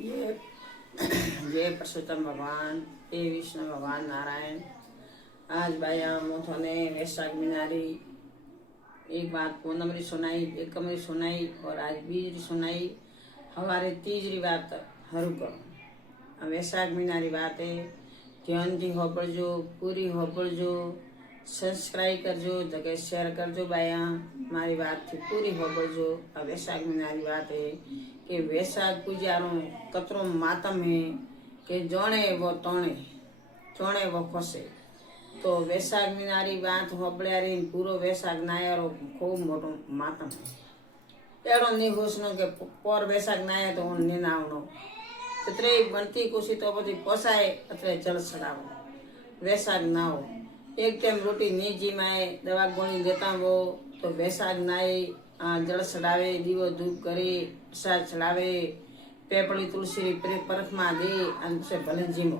ये जय परशुतम भगवान, ये विष्णु भगवान नारायण। आज भाई मुझे वैशाख मिनारी एक बात पूनमरी सुनाई, एकमरी सुनाई और आज बीजरी सुनाई। हमारे तीसरी बात हरू करो। वैशाख मिनारी बात है, ध्यान थी हो पड़जो, पूरी हो पड़जो, सब्सक्राइब करजो, जगह शेयर करजो। भाई मारी बात थी पूरी हो पड़जो। अब वैशाख मिनारी बात है कि वैशाख पूजारो कतरो मातम है कि जोणे वो तोणे, चोणे वो खोसे। तो वैशाख मिनारी बात होबड़ियारी पूरो वैशाख नायरो खूब मोटो मातम है। एड़ो नहीं होसनो के पर वैशाख नाये तो उन नहीं नावनो तत्रे बनती कुशी तो बधी पोसाए अतरे जल सड़ावो। वैशाख नाओ एक टाइम रोटी नहीं जीमाए, दवा गोली देता वो तो वैशाख नाए जल सड़ावे, दीवो धूप करे, प्रसाद चढ़ावे, पेपड़ी तुलसी परख में दे से भले जीमो।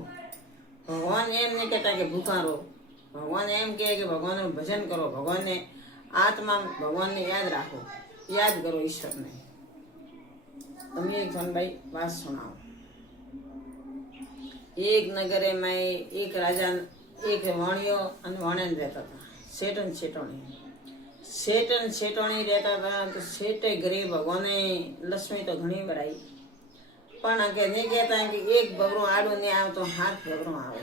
भगवान एम नहीं कहता कि भूखा रहो, भगवान एम कहे कि भगवान भजन करो, भगवान ने आत्मा भगवान ने याद रखो, याद करो ईश्वर ने। तुम एक जन भाई बात सुनाओ। एक नगरे में एक राजा एक वाणियो वाणन रहता था। सेठन सेठोणी रहता था। तो सेठे गरीब भगवाने लक्ष्मी तो घनी बढ़ाई, पण के नहीं कहता है कि एक बगरो आड़ू नहीं आवे तो हाथ बगरो आवे।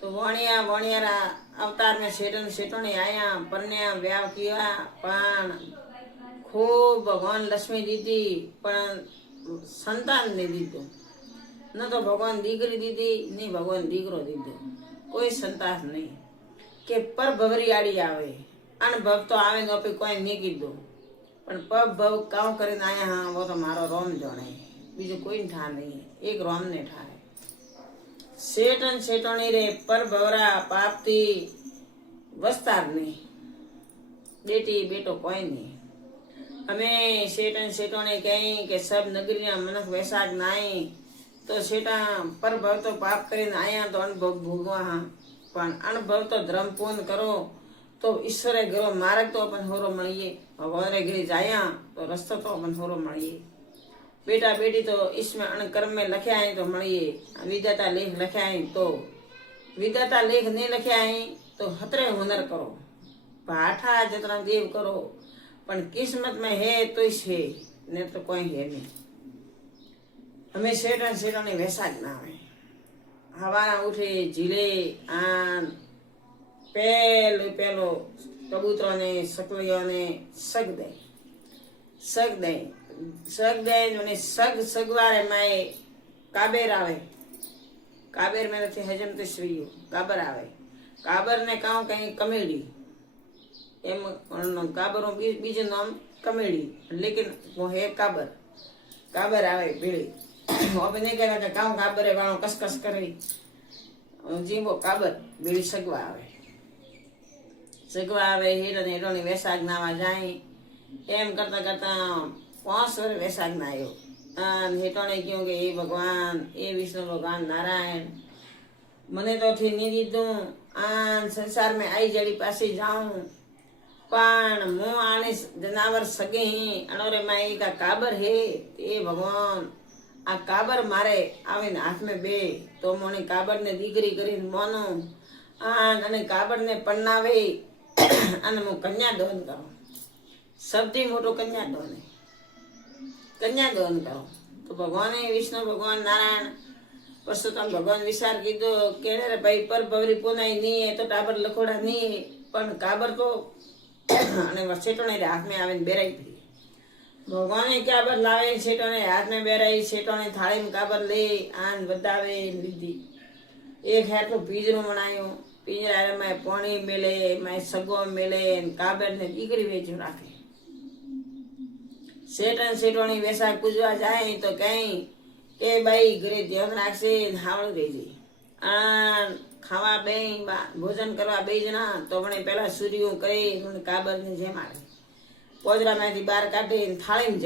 तो वाणियारा अवतार में सेठन सेठोणी आया, परन्या व्याव किया, पण खूब भगवान लक्ष्मी दीदी, पण संतान नहीं दीधो। न तो भगवान दीकरी दीदी, नहीं भगवान दीकरो दीधो, कोई संतान नहीं। के पर भवरी आड़ी आवे, अनुभव तो आवे न पे कोई नहीं कीधो, पण पर भव काव करीने आया हाँ वो तो मारो रोम जाने, बीजो कोई ठा नहीं, एक रोम ने ठाए। सेठन सेठोणी रे पर भवरा पापती वस्तार नहीं, बेटी बेटो कोई नहीं। हमें सेठन सेठोणी कहीं के सब नगरिया मनक वैशाख नाई तो सेठा पर भव तो पाप करीने आया तो अनुभव भोगवा हाँ, पण अनुभव तो धर्म पूर्ण करो तो ईश्वरे घरो मार्ग तो अपन होरो मळीए, भगवान रे घरे जाया तो रस्तो तो अपन होरो मळीए। बेटा बेटी तो इसमें अणकर्म में लख्या है तो मळीए, विधाता लेख लख्या है तो विधाता लेख नहीं लख्या है तो हतरे हुनर करो, भाठा जतना देव करो, पण किस्मत में है तो ही है, नहीं तो कोई है नहीं। हमें सेठन सेठोनी वैशाख ना आवे, हवाना उठे झीले आन पेलो कबूतरों ने सकलियों ने सग दे सगवारे माए काबेर आवे, काबेर में थे हजम ते श्री काबर आवे, काबर ने कहूं कहीं कमेड़ी एम काबरों बीज नाम कमेड़ी, लेकिन वो है काबर आवे बीड़ी। अब नहीं कहता कहूं काबरे वालों कसकस करे जी वो काबर बीड़ी सगवा आवे हीरोनी हीरोनी वैशाख नावा जाए। एम करता करता 5 वर्ष वैशाख ना आयो। हेटोने क्यों के ये भगवान ये विष्णु भगवान नारायण मने तो थी नहीं दीधू, आन संसार में आई जड़ी पासी जाऊं, पण मु आने जनावर सगे ही अनोरे माई का काबर है। ये भगवान आ काबर मारे आवे हाथ में बे तो मोने काबर ने दीकरी करी मोनो आने काबर ने पन्नावे अने मु कन्या दहन करो, सबथी मोटो कन्या दहन करो। तो भगवान विष्णु भगवान नारायण परशुराम भगवान विचार कीधो के रे भाई पर भवरी पुनाई नहीं है तो टाबर लखोड़ा नहीं है, पण काबर तो अने सेठोने हाथ में आवे बेराई थी। भगवान काबर लावे सेठोने हाथ में बेराई, सेठोने थाली में काबर ले आन बतावे लीधी। एक है तो पिंजरो बनायो, पिंजरा में पानी मिले, मैं सगो मिले, काबर ने दीकरी वेचू राखे। सेठन सेठोनी वैशाख पूजवा जाए तो कहीं के भाई घरे ध्यान राखसे हावड़ देजे आन खावा बे भोजन करवा बेजना तो मने पहला सूर्यो करे मने काबर ने जमाड़े, पोजरा में बार काढे थाली में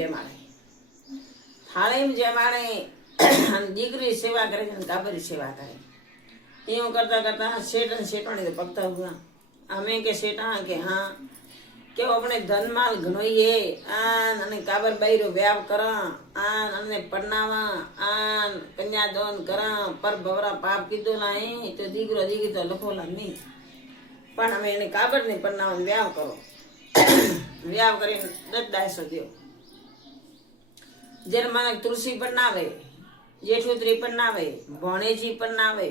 जमाड़े अन दीकरी सेवा करे काबर सेवा करे। यूं करता करता सेठन सेठोनी तो पकता हुआ। हमें के सेठा के हाँ કે આપણે ધનમાલ ઘણોઈએ આન અને કાબર બાઈરો વ્યાવ કર આન અને પરણાવા આન કન્યાદાન કર પર ભવરા પાપ કીધો ના તો દીકરો દીકરી તો લખોલા નહીં, પણ અમે એને કાબર ને પરણાવવાનો વ્યાવ કરો. વ્યાવ કરીને 10 દાયસો દો. જ્યારે મને તુલસી પરણાવે, જેઠુત્રી પરણાવે, ભણેજી પરણાવે,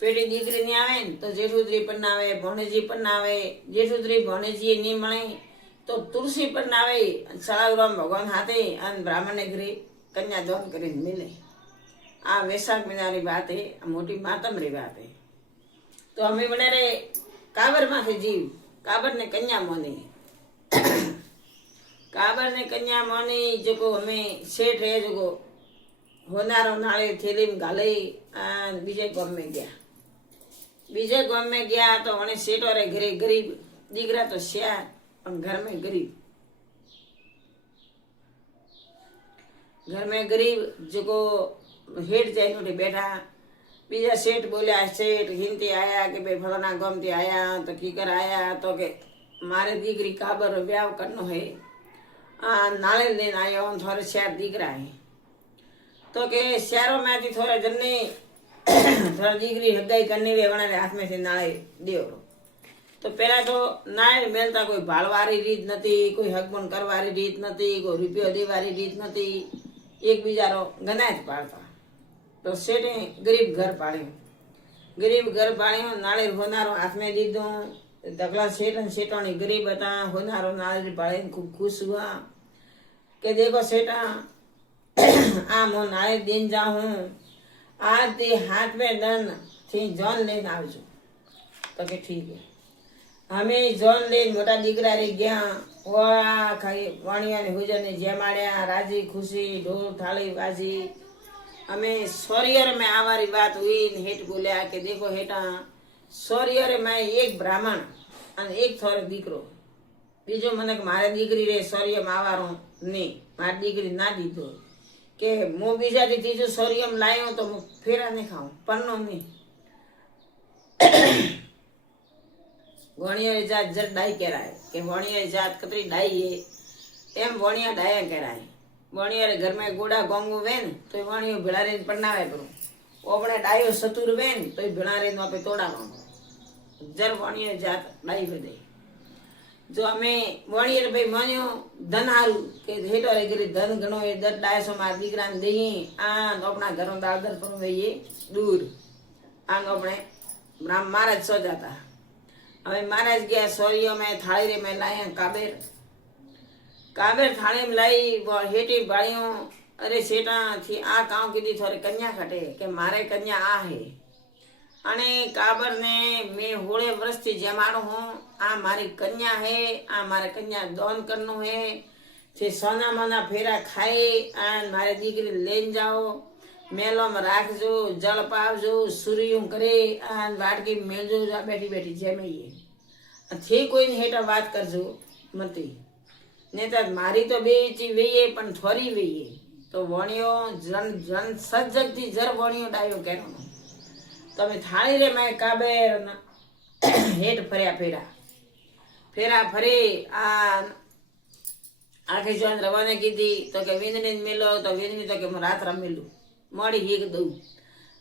પેટી દીકરી ને આવે ને તો જેઠુત્રી પરણાવે, ભણેજી પરણાવે, જેઠુત્રી ભણેજી નહીં મળે તો તુલસી પરણાવે, સળાવરામ ભગવાન હાથે અને બ્રાહ્મણને ઘરે કન્યાદાન કરીને મિલે. આ વૈશાખ મહિનાની વાત હે, આ મોટી માતમરી વાત હે. તો અમે વડે કાબર માંથી જીવ કાબર ને કન્યા મોની કાબર ને કન્યા મોની જોકો અમે શેઠ હે જોકો હોનારો નાળે થેલીમ ગાલે અને બીજે ગામ में ગયા તો મને શેઠો રે ઘરે ગરીબ દીકરા તો શ્યા પણ ઘર में गरीब જોકો हेठ जाए बैठा. बीजा सेठ बोलिया सेठ हिंदी आया कि भाई फलाना गाम थी आया तो कीकर आया तो के मारे दीकरी काबर व्याव करनो है नाले लेने आयो थोड़े शहर दीकरा है तो के शहरों में थी थोड़े जन्ने थोड़ा दीकरी हगाई करनी वे वनारे हाथ में से नाले देव. तो पहला तो नाले मिलता कोई भाड़वारी रीत नती, कोई हकबन करवारी रीत नती, कोई रुपया देवारी रीत नती, एक बीजारो गनायत पाड़ता. तो सेठे गरीब घर पाड़्यो नाले होनारो हाथ में दीधो. दगला सेठ सेठोनी गरीब था, होनारो नाले पाड़े खूब खुश हुआ कि देखो सेठा आम हो नाले दिन जाऊं आज ते हाथ में दन थी जॉन लेन आवजो. तो के ठीक है. हमें जॉन लेन मोटा दीकरा रे गया वाह खाई वाणिया ने हुजर ने जमाड़्या राजी खुशी ढोल थाली बाजी. हमें सौरियर में आवारी बात हुई हेठ बोलिया कि देखो हेठा सौरियर में एक ब्राह्मण અને એક થોરો દીકરો, બીજો મને મારે દીકરી રે સૌર્યમાં આવારો નહીં, મારી દીકરી ના દીધો કે હું બીજાથી ત્રીજું સૌર્યમ લાવ્યો તો હું ફેરા નહીં ખાઉં પન્નો નહીં. વણિયારી જાત જર ડાઈ કહેવાય કે વણિયારી જાત કતરી ડાઈ હે એમ વણિયા ડાયા કહેવાય. વણિયારે ઘરમાં ગોડા ગોંગું વે ને તો વણિયો ભેળા રહીને પરણાવે કરું. ઓપણે ડાયો સતુર વે ને તો ભેળા રહીને આપે તોડાવવાનું. जर वणिये जात डाई बदे जो हमें वणिये भाई मान्यो धन हारू के हेठो रे गिरी धन घणो ए 10 डायसो मार दीकरा ने देई आ अपना घरों दादर पर वये दूर आंग अपने ब्राह्मण महाराज सो जाता. हमें महाराज गया सौरियो में थाली रे में लाया काबर थाली में लाई हेठी बाड़ियों. अरे सेठा थी आ काव कीधी थोड़े कन्या खटे के मारे कन्या आ है अने काबर ने मैं होळे वर्ष थी जमाड़ो हूँ आ मारी कन्या है आ मारे कन्या दान करनो है थे सोना मोना फेरा खाए आ मारे दीकरी लेन जाओ मेलो में राखजो जल पावजो सूर्यों करे आ वाटकी मेलजो जा बैठी बैठी जमीए थे कोई हेठा बात करजो मती ने तो मारी तो बेची वेये पण थोड़ी वेये. तो वणियो जन जन सजग थी जर वणियो डायो केनो તમે થાળી રે મેં કાબેર હેઠ ફર્યા ફેરા ફરે આ આખી જોન રવાને કીધી તો કે વિંદની મેલો તો વિંદની તો કે હું રાત રમેલું મોડી હીક દઉં.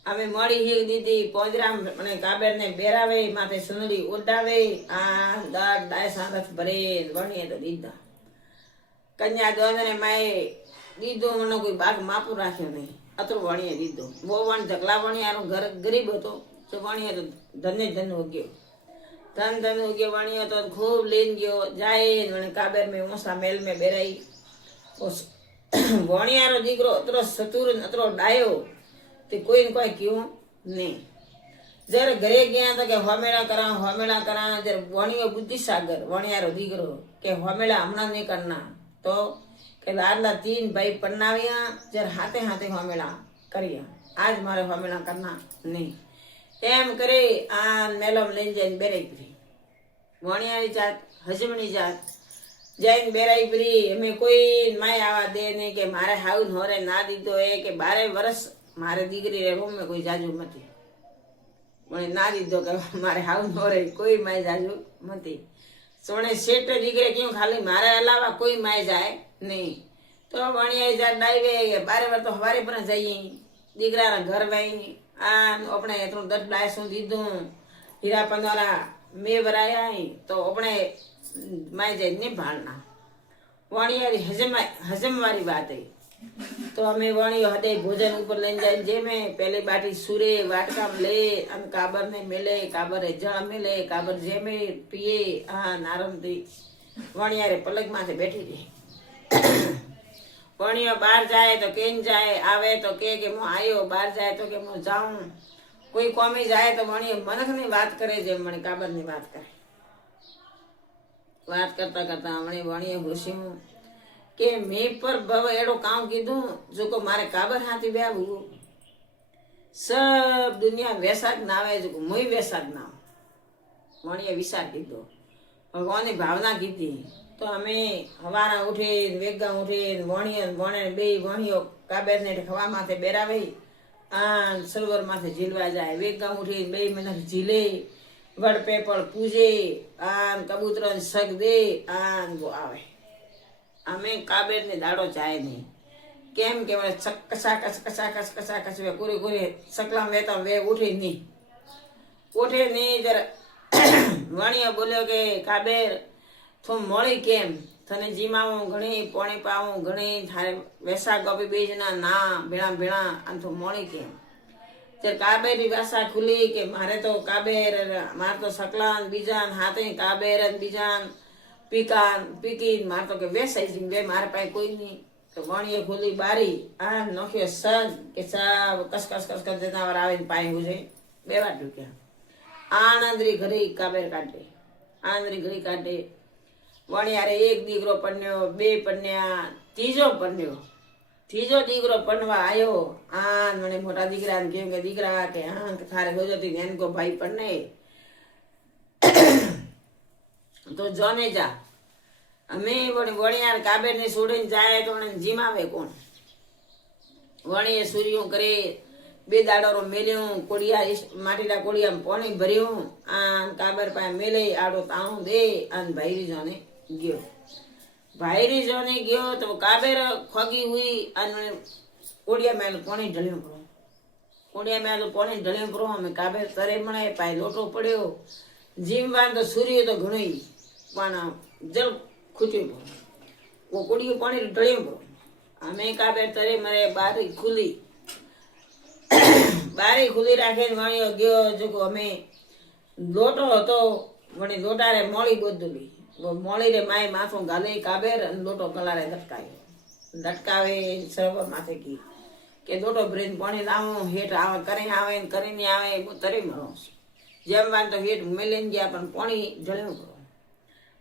અમે મોડી હીક દીધી પોજરામ મને કાબેર ને બેરાવે માથે સુનડી ઉડાવે આ દાળ ડાય સારસ ભરે વણીએ તો દીધા. કન્યા દોને મેં દીધો મને કોઈ બાગ માપું રાખ્યો નહીં अतर वणिये दीधो. वो वण जगला वणियारो घर गरीब હતો તો વણિયો તો ધને ધન ઉગ્યો ધન ઉગ્યો. વણિયો તો खूब लेन गयो जाए वणे काबर में ओसा मेल में बेराई. वणियारो दीकरो अतरो सतुर अतरो डायो ते कोई न कोई क्यों नहीं. जर घरे गया तो के होमेला करा जर वणियो बुद्धि सागर वणियारो दीकरो के होमेला हमणा नहीं करना तो के लाडला 3 भाई परनाविया जर हाथे हाथे होमेला करिया आज मारे होमेला करना नहीं एम करे आ मेलो में लेन जाइन बेराई परी. वणियारी जात हजमनी जात जाइन बेराई परी. हमें कोई माय आवा दे नहीं के मारे हाउन होरे ना दीधो है के 12 वर्ष मारे दीकरी रे रूम में कोई जाजू मती મને ના દીધો કે મારે હાઉન હોરે કોઈ માય જાજુ મતી. સોણે શેઠ દીકરે ક્યું ખાલી મારા અલાવા કોઈ માય જાય નહીં. તો વણિયા જા ડાઈવે બારે વાર તો હવારે પણ જઈએ દીકરાના ઘર ભાઈ આ આપણે એટલું 10 ડાયસું દીધું હીરા પંદોરા મેં ભરાયા તો આપણે માય જાય ને ભાળના વણિયારી હજમવાળી વાત એ. તો અમે વણિયો હદે ભોજન ઉપર લઈને જાય જેમે પહેલી બાટી સુરે વાટકામ લે અને કાબરને મેલે કાબરે જળ મેલે કાબર જેમે પીએ આ નારંદી વણિયારે પલકમાંથી બેઠી રહી. વણિયો બહાર જાય તો કેમ જાય આવે તો કે હું આવ્યો બહાર જાય તો કે હું જાઉં કોઈ કોમી જાય તો વણિયો મનખની વાત કરે જેમ મને કાબરની વાત કરે. વાત કરતા કરતા હમણે વણિયો ઘૂસ્યું કે મેં પર ભવ એડો કામ કીધું જો કો મારે કાબર હાથી વ્યાવું સબ દુનિયા વેસાક ના આવે જો મોય વેસાક ના વણિયા વિચાર કીધો ભગવાનની ભાવના કીધી. તો અમે હવારા ઉઠી વેગા ઉઠી વણે બે વણિયો કાબેરને ખવા માથે બેરાવે આ સરોવર માથે ઝીલવા જાય. વેગા ઉઠી બે મને ઝીલે વડ પેપળ પૂજે આ કબૂતર સગ દે આ આવે. અમે કાબેર ને દાડો જાય નહીં કેમ કે કસાકસ કુરી કુરી સકલામ વેતા વે ઉઠી નહીં જરા વણિયો બોલ્યો કે કાબેર તું મળી કેમ તને જીમાવું ઘણી પોણી પાવું ઘણી થારે વેસા ગોપી બેજના ના ભેળા ભેળા અને તું મળી કેમ. ત્યારે કાબેરી ભાષા ખુલી કે મારે તો કાબેર મારે તો સકલાન બીજાન હાથે કાબેર બીજાન પીકી મારે તો કે વેસાઈ બે મારા પાસે કોઈ નહીં. તો વણીએ ખુલી બારી આ નોખ્યો સજ કે સા કસ જનાવર આવીને પાયું છે બે વાર ઢૂક્યા. આનંદરી ઘરે કાબેર કાઢે આનંદરી ઘરે કાઢે. વણિયારે એક દીકરો પરણ્યો બે પરણ્યા ત્રીજો દીકરો પરણવા આવ્યો. આ મને મોટા દીકરાને કેમ કે દીકરા કે હા થારે ગોજતી એને કો ભાઈ પરણે તો જોને જા અમે વણિયાર કાબેર ને છોડીને જાય તો જીમાવે કોણ. વણીએ સૂર્યું કરે બે દાડોરો મેલ્યું કોડિયા માટીના કોડિયા પાણી ભર્યું આ કાબર પાસે મેલે આડો તાણું દે અને ભાઈરી જોને ગયો. ભાઈરી જોને ગયો તો કાબેર ખોગી હુઈ અને કોડિયા મેલ પાણી ઢળ્યું પડો કોડિયા મેલ પાણી ઢળ્યું પડો. અમે કાબેર તરે મળે પાય લોટો પડ્યો જીમવાન તો સૂર્ય તો ઘણું પણ જલ ખૂટ્યું પડો કોડિયું પાણી ઢળ્યું પડો. અમે કાબેર તરે મરે બારી ખુલી રાખીને વણ્યો ગયો. જો અમે લોટો હતો વણી લોટારે મોળી બોધુલી મોળી રે માય માથું ગાલે કાબેર અને લોટો કલારે લટકાવે સરોવર માથે કી કે લોટો ભરીને પાણી લાવું હેઠ આવે કરીને આવે હું તરી મળો જેમ વાત તો હેઠ મેલીને ગયા પણ પાણી જળ્યું કરો.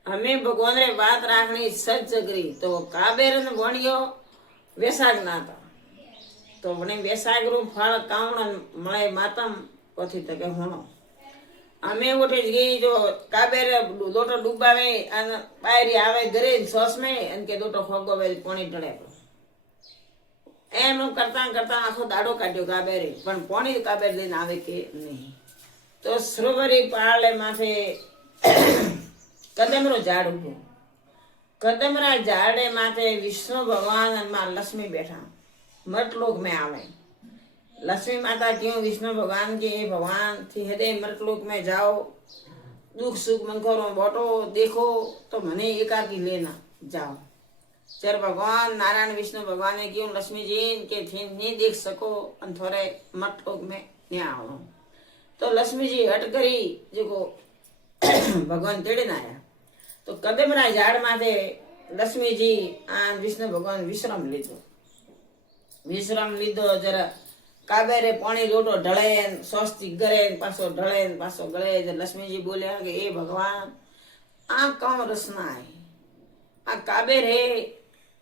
અમે ભગવાનને વાત રાખણી સજ્જ કરી. તો કાબેર અને વણ્યો વેસાગ ના હતા તો મને વેસાગરું ફળ કાવણ મળે માતમ પછી તો કે હોણો. અમે ઉઠી જ ગઈ જો કાબેર લોટો ડૂબાવે અને બાયરી આવે ઘરે સોસમે અને કે લોટો ખોગોવે પાણી ઢળે. એમ કરતા કરતા આખો દાડો કાઢ્યો કાબેરે પણ પાણી કાબેર લઈને આવે કે નહીં. તો સરોવરી પાળે માથે કદમરો ઝાડ ઉભો. કદમરા ઝાડે માથે વિષ્ણુ ભગવાન અને માં લક્ષ્મી બેઠા મૃતલોક में आवे. लक्ष्मी माता क्यों विष्णु भगवान के भगवान थी हृदय मृतलोक में जाओ दुख सुख मंखोरो बोटो देखो तो मने एकाकी लेना जाओ. जब भगवान नारायण विष्णु भगवान ने क्यों लक्ष्मी जी के थे नहीं देख सको और थोड़े मृतलोक में नहीं आओ. तो लक्ष्मी जी हट करी जो भगवान तेड़े ना आया. तो कदमरा झाड़ माथे लक्ष्मी जी आ विष्णु भगवान विश्राम लीधो जरा काबेरे पानी लोटो ढळे स्वस्थी गरे पासो ढळे पासो गळे. लक्ष्मीजी बोलिया कि ए भगवान आ कौन रसना है आ काबेर है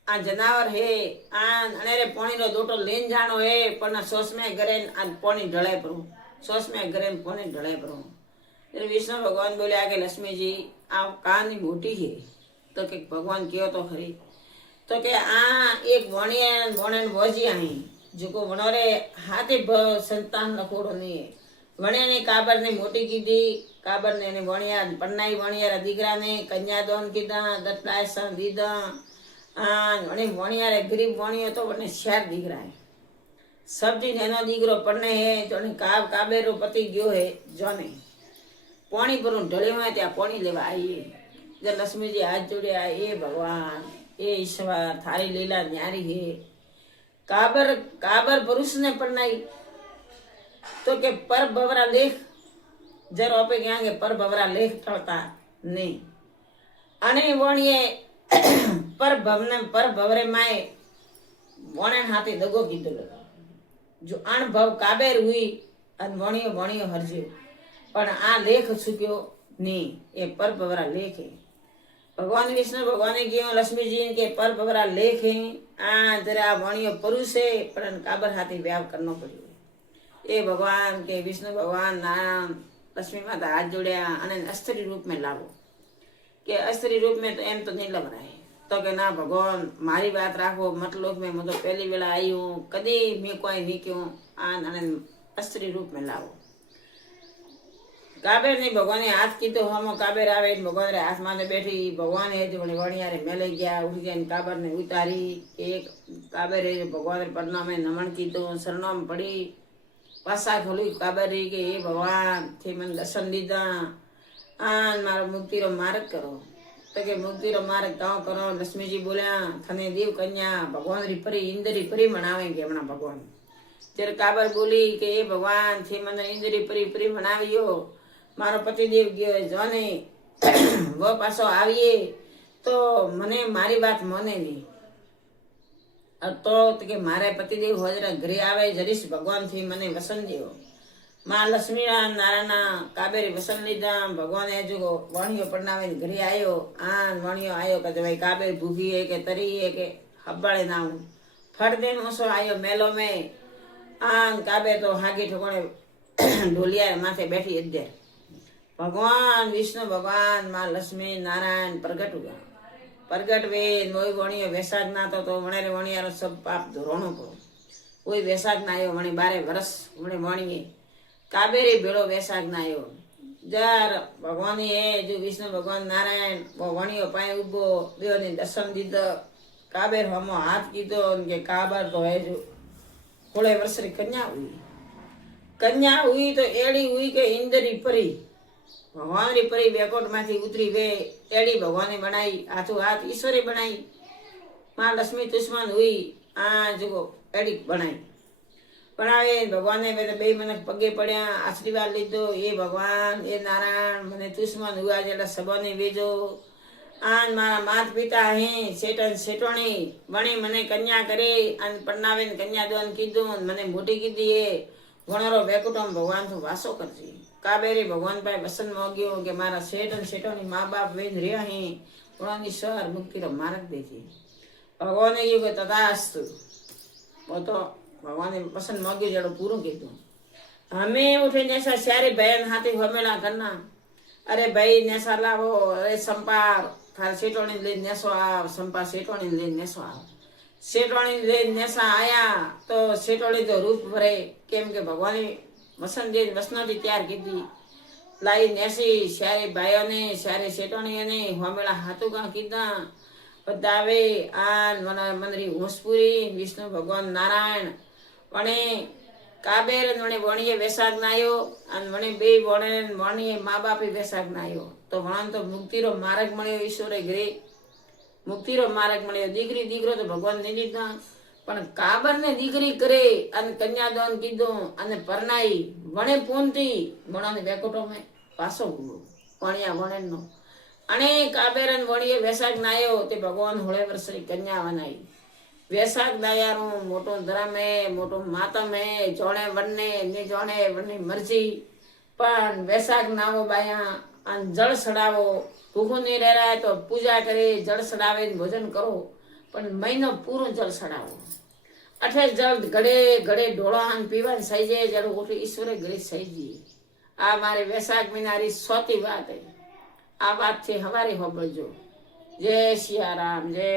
आ जनावर है आ अनेरे पानी नो लोटो लेन जानो है पण सोस में गरे आ पानी ढळे परो सोस में गरे पानी ढळे परो. विष्णु भगवान बोलिया कि लक्ष्मी जी आ कहानी मोटी है. तो कि भगवान कहो तो खरी. तो के आ एक वणे वजी आई जो को वणोरे हाथे संतान लखोड़ो नहीं है. वणे ने काबर ने मोटी कीधी કાબરને એને વણિયાર પરનાઈ વણિયારા દીકરાને કન્યાદાન કીધા, દત્તાયસન દીધા. અને વણિયારે ગરીબ વણિયો તો મને શેર દીકરા હે સબ્જી એનો દીકરો પરણે હે જોને કાબેરો પતિ ગયો હે જોને પાણી ભરું ઢળ્યું હોય ત્યાં પાણી લેવા આવીએ જે લક્ષ્મીજી હાથ જોડ્યા. એ ભગવાન એ ઈશ્વર થારી લીલા ન્યારી હે. કાબર પુરુષને પરણાઈ તો કે પર ભવરા લેખ જર ઓપે ક્યાં કે પર ભવરા લેખ ટળતા નહીં. અને વણીએ પર ભવરે માએ વણે હાથે દગો કીધો. જો અણભવ કાબેર હુઈ અને વણિયો હરજ્યો પણ આ લેખ છૂપ્યો નહીં. એ પર ભવરા લેખ હે. ભગવાન વિષ્ણુ ભગવાને કહ્યું લક્ષ્મીજી કે પર ભવરા લેખ હે. આ જરા વણિયો પુરુષ હે પણ કાબર હાથે વ્યાવ કરનો પડ્યો. એ ભગવાન કે વિષ્ણુ ભગવાન નારાયણ લક્ષ્મી માતા હાથ જોડ્યા અને અસ્ત્રી રૂપ में લાવો કે અસ્ત્રી રૂપ में तो એમ तो नहीं लग रहा है. तो કે ના ભગવાન મારી વાત રાખો મતલોક મેં હું તો પહેલી વેળા आई हूँ कदी मैं कोई नहीं क्यों અને અસ્ત્રી રૂપ में લાવો. કાબેર ની ભગવાને હાથ કીધો હમો કાબેર આવે ભગવાન રે હાથ માથે બેઠી. ભગવાન એ વણિયારે મેલે ગયા ઉઠી ગયા કાબર ને ઉતારી. એક કાબેરે ભગવાન પરનામે નમન કીધું શરણામ પડી પાસા ખોલી કાબર કે એ ભગવાન થી મને દર્શન દીધા. મારો મુક્તિનો માર્ગ કરો. તો કે મુક્તિનો માર્ગ કાં કરો. લક્ષ્મીજી બોલ્યા થને દેવ કન્યા ભગવાન રી પરી ઇન્દ્રી પરી મનાવે કે હમણાં ભગવાન. ત્યારે કાબર બોલી કે એ ભગવાન થી મને ઇન્દ્રી પરી મનાવ્યો. મારો પતિદેવ ગયો જોને વ પાછો આવીએ તો મને મારી વાત મને નહીં. તો કે મારે પતિદેવ હોજરા ઘરે આવે જરીશ ભગવાન થી મને વસન દેવો. માં લક્ષ્મી નારાયણના કાબેરી વસન લીધા. ભગવાને જો વણિયો પરણાવે ઘરે આવ્યો. વણિયો આવ્યો કે ભાઈ કાબેર ભૂખી હે કે તરી હે કે હબ્બાળે ના હું ફટ દે ઓછો આવ્યો મેલો મેં. કાબેર તો હાગી ઠોકણે ઢોલિયા માથે બેઠી અત્યારે. ભગવાન વિષ્ણુ ભગવાન માં લક્ષ્મી નારાયણ પ્રગટ हुआ. प्रगट वे नोई वणियो वैसाख ना तो वणे वणियारो सब पाप धोरणो पड़ो. कोई वैसाख ना आयो वणे 12 वर्ष वणे वणिए काबेरी भेड़ो वैसाख ना आयो. जर भगवान ए जो विष्णु भगवान नारायण वो वणियो पाए उभो बेओ ने दर्शन दीधो. काबेर हमो हाथ कीधो के काबर तो है जो 16 वर्ष री कन्या हुई तो एड़ी हुई के इंद्री परी भगवान री परी बेकोट माथी उतरी वे एड़ी भगवान ने बनाई. हाथों हाथ ईश्वरे बनाई. मां लक्ष्मी दुश्मन हुई जो एड़ी बनावे भगवान ने बे मन पगे पड़या आशीर्वाद लीधो. ये भगवान ये नारायण मने दुश्मन हुआ जेला सबने वेजो. मारा माता पिता है सेटन सेटोणी वणे मने कन्या करे अन परनावे कन्यादान कीधो मने मोटी कीधी है. वणरो बेकुटुंब भगवान तो वासो करजे. काबेरे भगवान पाए वसन मांग्यो के मारा सेठ और सेठोनी माँ बाप वेन रहा है उन्होंने स्वर मुक्ति रो मार्ग देजे. भगवान ने ये तथास्तु वो तो भगवान ने वसन मांग्यो जड़ो पूरो कीधो. हमें उठे नैसा सारे बहन हाथे हमेला करना. अरे भाई नैसा लावो. अरे संपार थार सेठोनी ले नेसो आव. संपा सेठोनी ले नेसो आव. सेठोनी ले नेसा आया तो सेठोनी तो रूप भरे केम के भगवान वसन दे वसनोदी तैयार कीधी. लाई नेसी सारे भाइयों ने सारे सेठोनी ने होमेला हाथों का कीधा. बदावे मनरी होशपुरी विष्णु भगवान नारायण वणे काबेर वणे वणिये वैसाख ना आयो अन वणे बे वणिये माँ बाप वैसाख ना आयो. तो वण तो मुक्ति रो मार्ग मळ्यो. ईश्वरे घरे मुक्ति रो मार्ग मळ्यो. दीकरी दीकरो तो भगवान ने दीधा पण काबर ने दीकरी करे अने कन्यादान कीधो अने परनाई वणे पूनती वणाने बेकोटो में पासो वणिया वणेनो अने काबेरन वणिये वैसाख ना आयो ते भगवान 16 वर्ष री कन्या वनाई. वैसाख दायारो मोटो धर्म है मोटो मातम है. जोणे वणने ने जोणे वणनी मर्जी पण वैसाख नावो बाया अन जल सड़ावो. भूखो नहीं रह रहा है तो पूजा करे जल सड़ावे भोजन करो पण महीनो पूरो जल सड़ावो. अठे जल घड़े घड़े ढोळा पीवा सही जाए जड़ उठे ईश्वरे घड़े सही जी. आ मारे वैसाख महीनारी सोती बात है. आ बात थी हमारी होबळजो. जय सिया राम जय